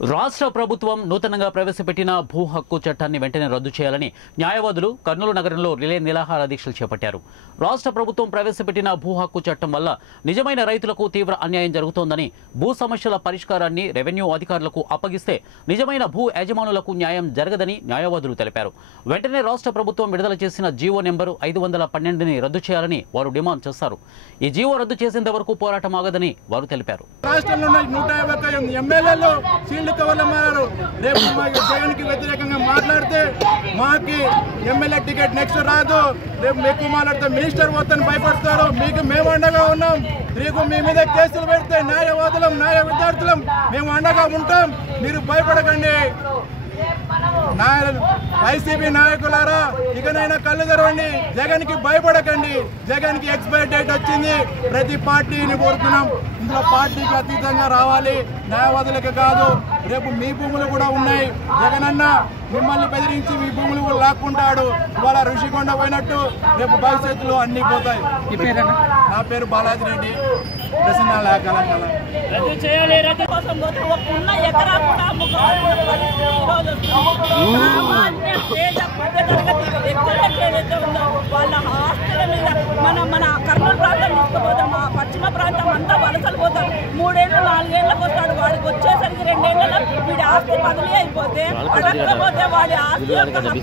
రాష్ట్ర ప్రభుత్వం నూతనంగా ప్రవేశపెట్టిన భూ హక్కు చట్టాన్ని వెంటనే రద్దు చేయాలని న్యాయవాదులు కర్నూలు నగరంలో రిలే నిరాహార దీక్షలు చేపట్టారు. రాష్ట్ర ప్రభుత్వం ప్రవేశపెట్టిన భూ హక్కు చట్టం వల్ల నిజమైన రైతులకు తీవ్ర అన్యాయం జరుగుతోందని, భూ సమస్యల పరిష్కారాన్ని రెవెన్యూ అధికారులకు అప్పగిస్తే నిజమైన భూ యజమానులకు న్యాయం జరగదని న్యాయవాదులు తెలిపారు. వెంటనే రాష్ట్ర ప్రభుత్వం విడుదల చేసిన జీవో నెంబరు 512ని రద్దు చేయాలని వారు డిమాండ్ చేశారు. ఈ జీవో రద్దు చేసేంత వరకు పోరాటం ఆగదని వారు తెలిపారు. రేపు జగన్ కి వ్యతిరేకంగా మాట్లాడితే మాకి ఎమ్మెల్యే టికెట్ నెక్స్ట్ రాదు, రేపు ఎక్కువ మాట్లాడితే మినిస్టర్ వద్దని భయపడతారు. మీకు మేము అండగా ఉన్నాం. రేపు మీ మీద కేసులు పెడితే న్యాయవాదులం, న్యాయ విద్యార్థులం మేము అండగా ఉంటాం. మీరు భయపడకండి. వైసీపీ నాయకులారా, ఇకనైనా కళ్ళు తెరవండి. జగన్ కి భయపడకండి. జగన్ కి ఎక్స్పైరీ డేట్ వచ్చింది. ప్రతి పార్టీని కోరుతున్నాం, ఇందులో పార్టీకి అతీతంగా రావాలి, న్యాయవాదులకు కాదు. రేపు మీ భూములు కూడా ఉన్నాయి. జగన్ అన్న మిమ్మల్ని బెదిరించి మీ భూములు కూడా లాక్కుంటాడు. ఇవాళ ఋషికొండ పోయినట్టు రేపు భవిష్యత్తులో అన్ని పోతాయి. నా పేరు బాలాజీ రెడ్డి, వాళ్ళ ఆస్తుల మీద మన కర్నూలు ప్రాంతం తీసుకుపోతాం. మా పశ్చిమ ప్రాంతం అంతా వలసలు పోతాడు. 3 ఏళ్ళు 4 ఏళ్ళకి వస్తాడు. వాడికి వచ్చేసరికి 2 ఏళ్లలో వీడి ఆస్తి బదిలీ అయిపోతే అడగకపోతే వాడి ఆస్తి